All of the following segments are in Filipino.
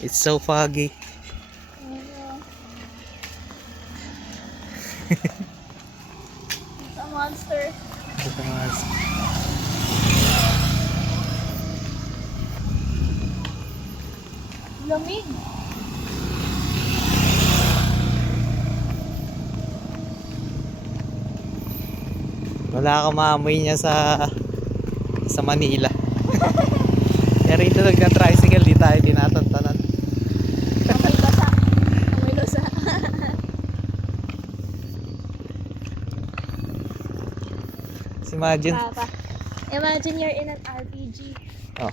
It's so foggy. It's a monster. Lamig. Wala akong maamoy niya sa Manila. Kaya rito nagka-tricycle, di tayo tinatantanan. Amoy basa. Amoy basa. Imagine. Papa. Imagine you're in an RPG. Oh.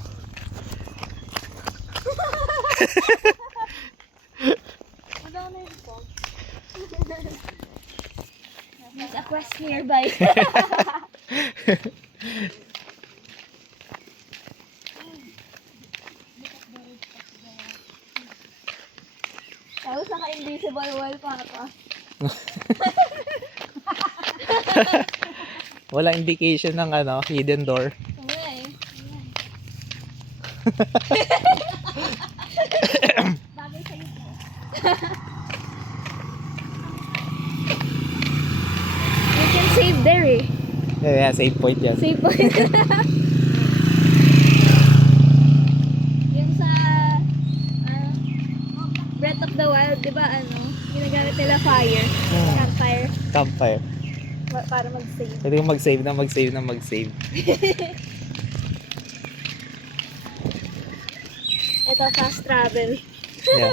Ano na yung fog? There's a quest nearby. Tapos naka-invisible wall pa ka. Wala indication ng hidden door. Okay. Bagay sa'yo po. You can save there eh. Yeah, save point yan. Save point. Yung sa Breath of the Wild, di ba ginagamit nila fire. Campfire. Campfire. Para mag-save. Pwede kong mag-save. Ito, fast travel. Yeah.